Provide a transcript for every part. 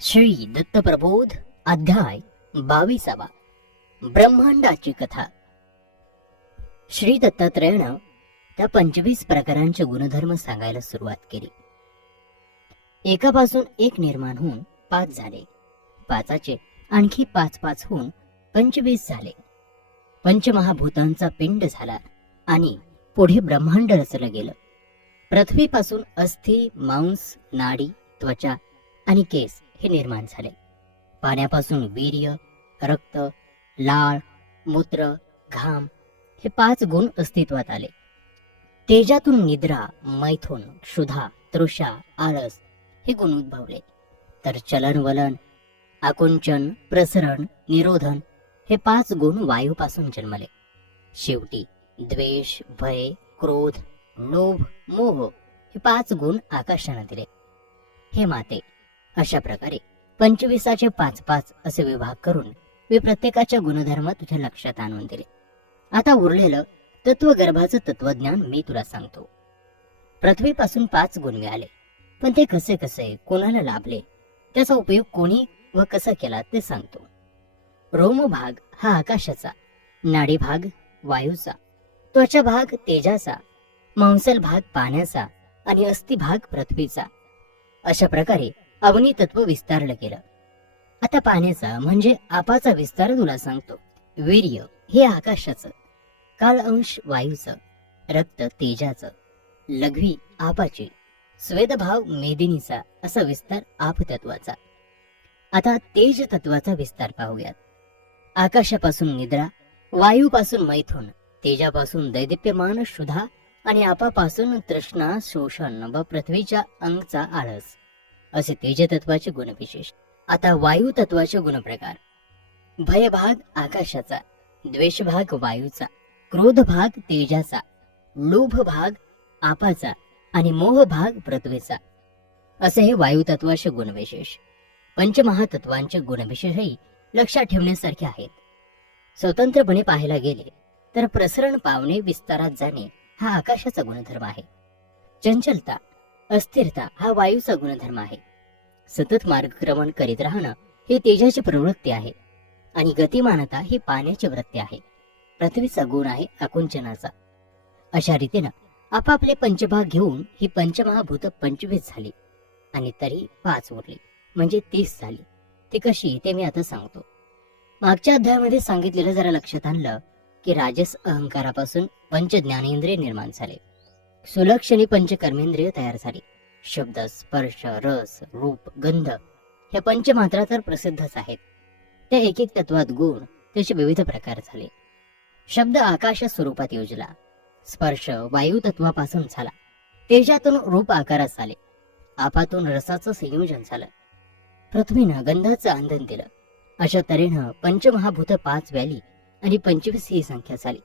श्री दत्तप्रबोध अध्याय 22. ब्रह्मांडाची कथा. श्री दत्तात्रेयानं त्या 25 प्रकारांचे गुणधर्म सांगायला सुरुवात केली. एकापासून एक निर्माण होऊन 5 झाले, 5चे आणखी 5 होऊन 25 झाले. पंचमहाभूतांचा पिंड झाला आणि पुढे ब्रह्मांड रचलं गेलं. पृथ्वीपासून अस्थि, मांस, नाडी, त्वचा आणि केस हे निर्माण झाले. पाण्यापासून वीर्य, रक्त, लाळ, मूत्र, घाम हे 5 गुण अस्तित्वात आले. तेजातून निद्रा, मैथुन, क्षुधा, तृषा, आळस हे गुण उद्भवले. तर चलन, वलन, आकुंचन, प्रसरण, निरोधन हे 5 गुण वायूपासून जन्मले. शेवटी द्वेष, भय, क्रोध, लोभ, मोह हे 5 गुण आकाशाने दिले. हे माते, अशा प्रकारे 25चे 5 असे विभाग करून मी प्रत्येकाच्या गुणधर्म तुझ्या लक्षात आणून दिले. आता उरलेलं तत्वगर्भाचं तत्वज्ञान मी तुला सांगतो. पृथ्वीपासून 5 गुण मिळाले, पण ते कसे कसे कोणाला लाभले, त्याचा उपयोग कोणी व कसा केला ते सांगतो. रोम भाग हा आकाशाचा, नाडी भाग वायूचा, त्वचा भाग तेजाचा, मांसल भाग पाण्याचा आणि अस्थि भाग पृथ्वीचा. अशा प्रकारे अवनी तत्व विस्तारलं गेलं. आता पाण्याचा म्हणजे आपाचा विस्तार तुला सांगतो. वीर्य हे आकाशाचं, काल अंश वायूचं, रक्त तेजाचं, लघवी आपाची, स्वेदभाव मेदिनीचा असा विस्तार आप तत्वाचा. आता तेज तत्वाचा विस्तार पाहूयात. आकाशापासून निद्रा, वायूपासून मैथुन, तेजापासून दैदिप्यमान क्षुधा आणि आपापासून तृष्णा, शोषण व पृथ्वीच्या अंगचा आळस असे तेजतत्वाचे गुणविशेष. आता वायू तत्वाचे गुणप्रकार. भय भाग आकाशाचा, द्वेष भाग वायूचा, क्रोध भाग तेजाचा, लोभ भाग आपाचा आणि मोह भाग पृथ्वीचा असे हे वायू तत्वाचे गुणविशेष. पंचमहातत्वांचे गुणविशेषही लक्षात ठेवण्यासारखे आहेत. स्वतंत्रपणे पाहायला गेले तर प्रसरण पावणे, विस्तारात जाणे हा आकाशाचा गुणधर्म आहे. चंचलता, अस्थिरता हा वायूचा गुणधर्म आहे. सतत मार्गक्रमण करीत राहणं हे तेजाची प्रवृत्ती आहे आणि गतिमानता ही पाण्याची वृत्ती आहे. पृथ्वीचा गुण आहे आकुंचनाचा. अशा रीतीनं आपापले पंचभाग घेऊन ही पंचमहाभूत 25 झाली आणि तरी 5 उरली म्हणजे 30 झाली. ती कशी ते मी आता सांगतो. मागच्या अध्यायामध्ये सांगितलेलं जरा लक्षात आणलं की राजस अहंकारापासून पंच ज्ञानेंद्रिय निर्माण झाले. सुलक्षणी पंचकर्मेंद्रिय तयार झाली. शब्द, स्पर्श, रस, रूप, गंध ह्या पंचमात्रा तर प्रसिद्धच आहेत. त्या एक एक तत्वात गुण, त्याचे विविध प्रकार झाले. शब्द आकाश स्वरूपात योजला, स्पर्श वायू तत्वापासून झाला, तेजातून रूप आकारात झाले, आपातून रसाचं संयोजन झालं, पृथ्वीनं गंधाचं आंदन दिलं. अशा तऱ्हेनं पंचमहाभूत 5 व्याली आणि 25 ही संख्या झाली.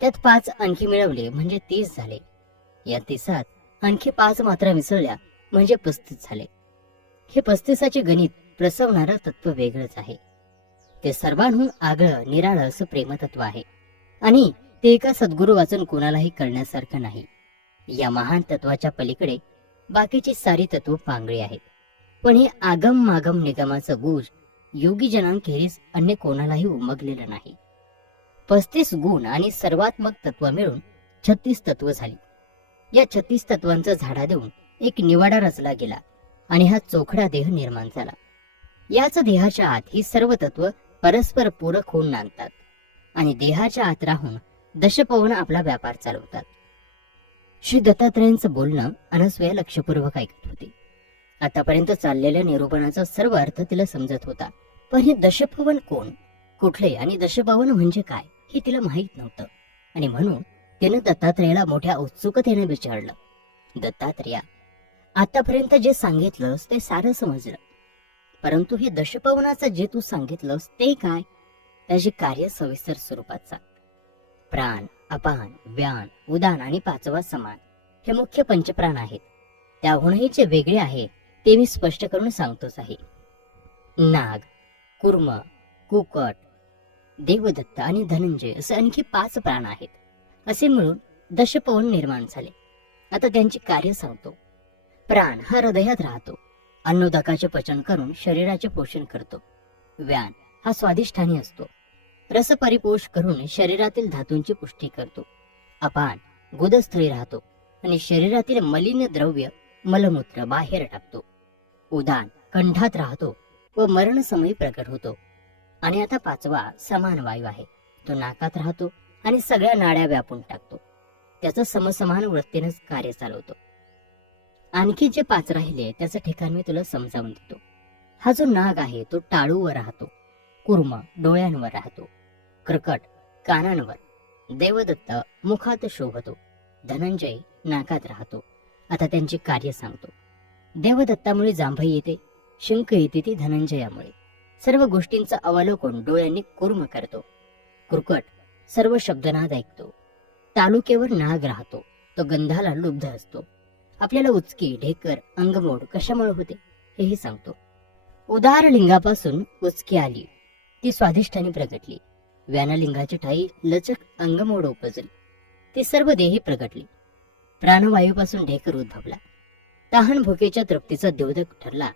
त्यात 5 आणखी मिळवले म्हणजे 30 झाले. या 30त आणखी 5 मात्रा मिसळल्या म्हणजे 35 झाले. हे 35चे गणित प्रसवणारं तत्व वेगळंच आहे. ते सर्वांहून आगळं निराळं असं प्रेमतत्व आहे आणि ते एका सद्गुरू वाचून कोणालाही कळण्यासारखं नाही. या महान तत्वाच्या पलीकडे बाकीची सारी तत्व पांगळी आहेत. पण हे आगम मागम निगमाचं गुज योगी जनांखेरीज अन्य कोणालाही उमगलेलं नाही. 35 गुण आणि सर्वात्मक तत्व मिळून 36 तत्व झाली. या 36 तत्वांचा झाडा देऊन एक निवाडा रचला गेला आणि हा चोखडा देह निर्माण झाला. याच देहाच्या आत ही सर्व तत्व परस्पर पूरक होऊन नांदतात आणि देहाच्या आत राहून दशपवन आपला व्यापार चालवतात. श्री दत्तात्रेयांचं बोलणं अनस्वया लक्षपूर्वक ऐकत होती. आतापर्यंत चाललेल्या निरूपणाचा सर्व अर्थ तिला समजत होता. पण हे दशपवन कोण, कुठले आणि दशपवन म्हणजे काय हे तिला माहीत नव्हतं आणि म्हणून तिनं दत्तात्रेयाला मोठ्या उत्सुकतेने विचारलं. दत्तात्रेया, आतापर्यंत जे सांगितलंस ते सारं समजलं, परंतु हे दशपवनाचं जे तू सांगितलंस ते काय, त्याचे कार्य सविस्तर स्वरूपात सांग. प्राण, अपान, व्यान, उदान आणि 5वा समान हे मुख्य पंचप्राण आहेत. त्याहूनही जे वेगळे आहे ते मी स्पष्ट करून सांगतोच आहे. नाग, कुर्म, कुकट, देवदत्त आणि धनंजय असे आणखी 5 प्राण आहेत. असे मिळून दशपवन निर्माण झाले. आता त्यांची कार्य सांगतो. प्राण हा हृदयात राहतो अन्नोदकाचे पचन करून शरीराचे पोषण करतो. व्यान हा स्वादिष्ठानी असतो. रस परिपोष करून शरीरातील धातूंची पुष्टी करतो. अपान गुदस्थळी राहतो आणि शरीरातील मलिन द्रव्य मलमूत्र बाहेर टाकतो. उदान कंठात राहतो व मरणसमयी प्रकट होतो. आणि आता पाचवा समान वायू आहे. तो नाकात राहतो आणि सगळ्या नाड्या व्यापून टाकतो. त्याचं समसमान वृत्तीनेच कार्य चालवतो. आणखी जे 5 राहिले त्याचं ठिकाण मी तुला समजावून देतो. हा जो नाग आहे तो टाळूवर राहतो. कुर्म डोळ्यांवर राहतो. कर्कट कानांवर. देवदत्त मुखात शोभतो. धनंजय नाकात राहतो. आता त्यांची कार्य सांगतो. देवदत्तामुळे जांभई येते. शिंक येते ती धनंजयामुळे. सर्व गोष्टींचं अवलोकन डोळ्यांनी कुर्म करतो. कुर्कट सर्व शब्दनाद ऐकतो. तालुक्यावर नाग राहतो. तो गंधाला लुब्ध असतो. आपल्याला उचकी ढेकर अंगमोड कशामुळे होते हेही सांगतो. उदार लिंगापासून उचकी आली, ती स्वादिष्ठाने प्रगटली. व्यानलिंगाची ठाई लचक अंगमोड उपजली, ती सर्व देही प्रगटली. प्राणवायूपासून ढेकर उद्भवला. तहान भुकेच्या तृप्तीचा द्योतक ठरला.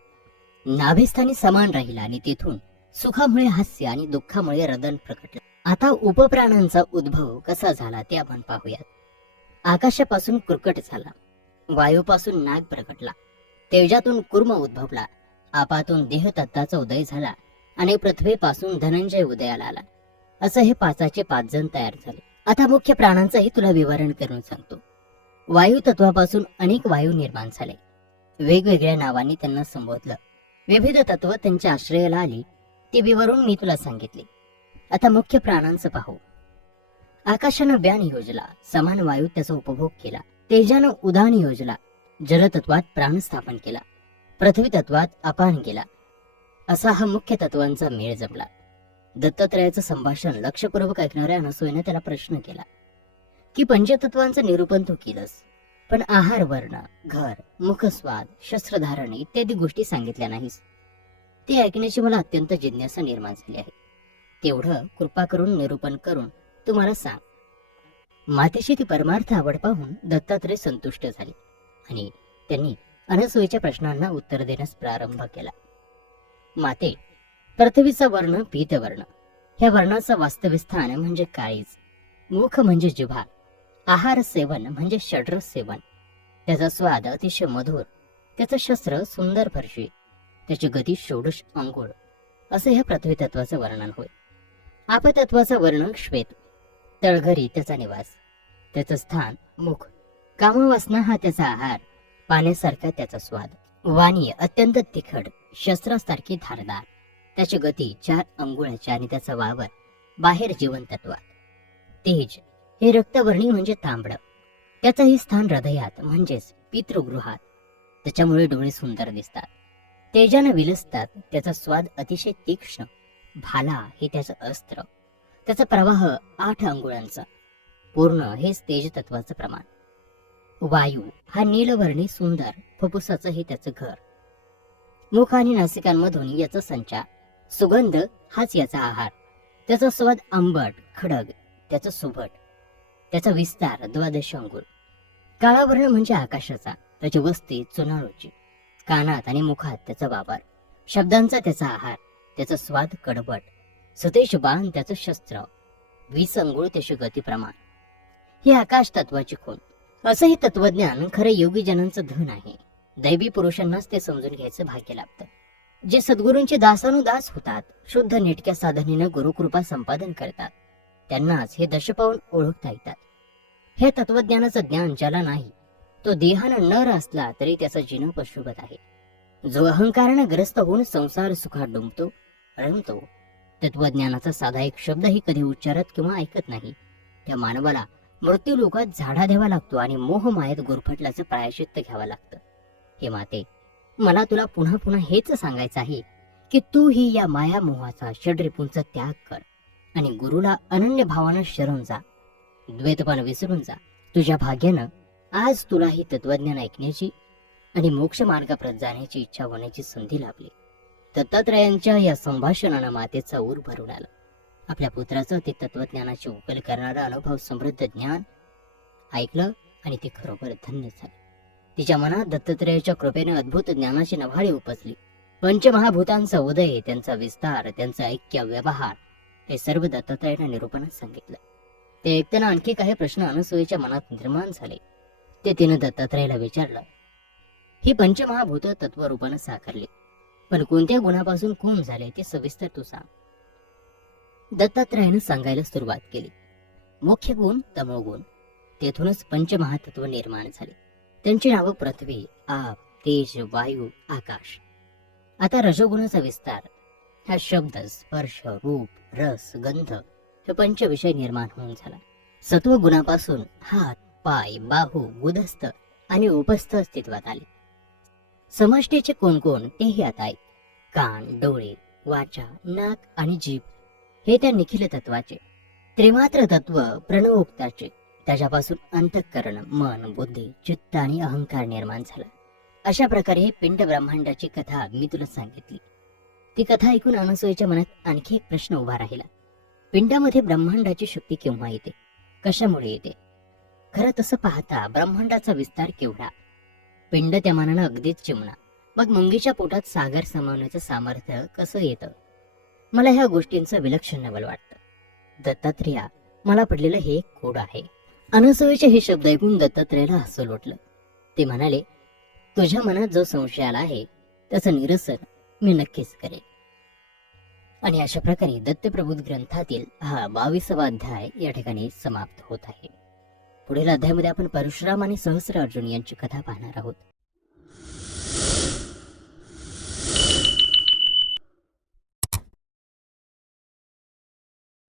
नाभिस्थानी समान राहिला आणि तेथून सुखामुळे हास्य आणि दुःखामुळे रदन प्रकटला. आता उपप्राणांचा उद्भव कसा झाला ते आपण पाहूयात. आकाशापासून कुर्कट झाला. वायूपासून नाग प्रकटला. तेजातून कुर्म उद्भवला. आपातून देहतत्वाचा उदय झाला आणि पृथ्वीपासून धनंजय उदयाला आला. असं हे 5चे 5 जण तयार झाले. आता मुख्य प्राणांचंही तुला विवरण करून सांगतो. वायू तत्वापासून अनेक वायू निर्माण झाले. वेगवेगळ्या नावांनी त्यांना संबोधलं. विविध तत्व त्यांच्या आश्रयाला आली. ती विवरून मी तुला सांगितले. आता मुख्य प्राणांचं पाहू. आकाशानं व्यान योजला. समान वायू त्याचा उपभोग केला. तेजानं उदान योजला. जलतत्वात प्राण स्थापन केला. पृथ्वी तत्वात अपान केला. असा हा मुख्य तत्वांचा मेळ जमला. दत्तात्रयाचं संभाषण लक्षपूर्वक ऐकणाऱ्या अनसूयेनं त्याला प्रश्न केला की पंचतत्वांचं निरूपण तू केलंस, पण आहार वर्ण घर मुखस्वाद शस्त्रधारण इत्यादी गोष्टी सांगितल्या नाहीस. ते ऐकण्याची मला अत्यंत जिज्ञासा निर्माण झाली आहे. तेवढं कृपा करून निरूपण करून तू मला सांग. मातेशी ती परमार्थ आवड पाहून दत्तात्रय संतुष्ट झाले आणि त्यांनी अनसूयेच्या प्रश्नांना उत्तर देण्यास प्रारंभ केला. माते, पृथ्वीचा वर्ण पीतवर्ण. ह्या वर्णाचं वास्तव्य स्थान म्हणजे काळीज. मुख म्हणजे जिव्हा. आहार सेवन म्हणजे षड्रस सेवन. त्याचा स्वाद अतिशय मधुर. त्याचं शस्त्र सुंदर फरशी. त्याची गती षोडश अंगुळ. असं ह्या पृथ्वी तत्वाचं वर्णन होय. आपतत्वाचा वर्ण श्वेत. तळघरी त्याचा निवास. त्याचं स्थान मुख. कामवासना हा त्याचा आहार. पाण्यासारखा त्याचा स्वाद. वाणी अत्यंत तिखट. शस्त्रासारखी धारदार. त्याची गती 4 अंगुळाची आणि त्याचा वावर बाहेर जीवनतत्वात. तेज हे रक्तवर्णी म्हणजे तांबडं. त्याचंही स्थान हृदयात म्हणजेच पितृगृहात. त्याच्यामुळे डोळे सुंदर दिसतात. तेजानं विलसतात. त्याचा स्वाद अतिशय तीक्ष्ण. भाला हे त्याचं अस्त्र. त्याचा प्रवाह 8 अंगुळांचा. पूर्ण हेच तेज तत्वाचं प्रमाण. वायू हा नीलवर्णी सुंदर. फुफ्फुसाचं हे त्याचं घर. मुख आणि नासिकांमधून याचा संचार. सुगंध हाच याचा आहार. त्याचा स्वाद आंबट खडग. त्याचं सुभट. त्याचा विस्तार 12 अंगुळ. काळा वर्ण म्हणजे आकाशाचा. त्याची वस्ती चुनाळूची. कानात आणि मुखात त्याचा वावर. शब्दांचा त्याचा आहार. त्याचा स्वाद कडवट. सुतेश बाण त्याचं शस्त्र. 20 अंगुळ त्याची गती प्रमाण. ही आकाश तत्वाची खूण. असं हे तत्वज्ञान खरं योगीजनांचं धन आहे. दैवी पुरुषांनाच ते समजून घ्यायचं भाग्य लाभतं. जे सद्गुरूंचे दासानुदास होतात, शुद्ध नेटक्या साधनेनं गुरुकृपा संपादन करतात, त्यांनाच हे दशपाऊल ओळखता येतात. हे तत्वज्ञानाचं ज्ञान ज्याला नाही, तो देहानं नर असला तरी त्याचा जिन पशुवत आहे. जो अहंकारानं ग्रस्त होऊन संसार सुखात डुंबतो रमतो, तत्वज्ञानाचा साधा एक शब्दही कधी उच्चारत किंवा ऐकत नाही, त्या मानवाला मृत्यू लोकात झाडा द्यावा लागतो आणि मोहमायेत गुरफटल्याचं प्रायश्चित्त घ्यावं लागतं. हे माते, मला तुला पुन्हा पुन्हा हेच सांगायचं आहे की तू ही या माया मोहाचा षड्रिपूंचा त्याग कर आणि गुरुला अनन्य भावानं शरण जा. द्वैतपण विसरून जा. तुझ्या भाग्यानं आज तुला ही तत्वज्ञान ऐकण्याची आणि मोक्ष मार्गाप्रत जाण्याची इच्छा होण्याची संधी लाभली. दत्तात्रयांच्या या संभाषणानं मातेचा ऊर भरून आला. आपल्या पुत्राचं ते तत्वज्ञानाची उकल करणारा अनुभव समृद्ध ज्ञान ऐकलं आणि ते खरोखर धन्य झाले. तिच्या मनात दत्तात्रेयाच्या कृपेने अद्भुत ज्ञानाची नव्हाळी उपजली. पंचमहाभूतांचा उदय, त्यांचा विस्तार, त्यांचा ऐक्य, व्यवहार हे सर्व दत्तात्रेयाने निरूपणात सांगितलं. ते ऐकताना आणखी काही प्रश्न अनसूयेच्या मनात निर्माण झाले. ते तिनं दत्तात्रेयाला विचारलं, ही पंचमहाभूत तत्वरूपानं साकारली, पण कोणत्या गुणापासून कोण झाले ते सविस्तर तू सांग. दत्तात्रेयानं सांगायला सुरुवात केली. मुख्य गुण तमोगुण, तेथूनच पंचमहातत्व निर्माण झाले. त्यांची नावं पृथ्वी, आप, तेज, वायू, आकाश. आता रजोगुणाचा विस्तार, हा शब्द, स्पर्श, रूप, रस, गंध हे पंचविषय निर्माण होऊन झाला. सत्वगुणापासून हात, पाय, बाहू, गुदस्थ आणि उपस्थ अस्तित्वात आले. समष्टीचे कोण कोण तेही आता आहेत. कान, डोळे, वाचा, नाक आणि जीभ हे त्या निखिल तत्वाचे. त्रिमात्र तत्व प्रणवोक्ताचे, त्याच्यापासून अंतःकरण, मन, बुद्धी, चित्त आणि अहंकार निर्माण झाला. अशा प्रकारे पिंड ब्रह्मांडाची कथा मी तुला सांगितली. ती कथा ऐकून अनसूयेच्या मनात आणखी एक प्रश्न उभा राहिला. पिंडामध्ये ब्रह्मांडाची शक्ती केव्हा येते, कशामुळे येते? खरं तसं पाहता ब्रह्मांडाचा विस्तार केवढा, पिंड त्या मानानं अगदीच चिमणा. मग मुंगीच्या पोटात सागर सामावण्याचं सामर्थ्य कसं येतं? मला ह्या गोष्टींचं विलक्षण नवल वाटतं. दत्तात्रेया, मला पडलेलं हे एक कोड आहे. अनसूयेचे हे शब्द ऐकून दत्तात्रेयाला हसू लोटलं. ते म्हणाले, तुझ्या मनात जो संशय आला आहे त्याचं निरसन मी नक्कीच करेन. आणि अशा प्रकारे दत्तप्रबोध ग्रंथातील हा 22वा अध्याय या ठिकाणी समाप्त होत आहे. पुढील अध्यायामध्ये आपण परशुराम आणि सहस्र अर्जुन यांची कथा पाहणार आहोत.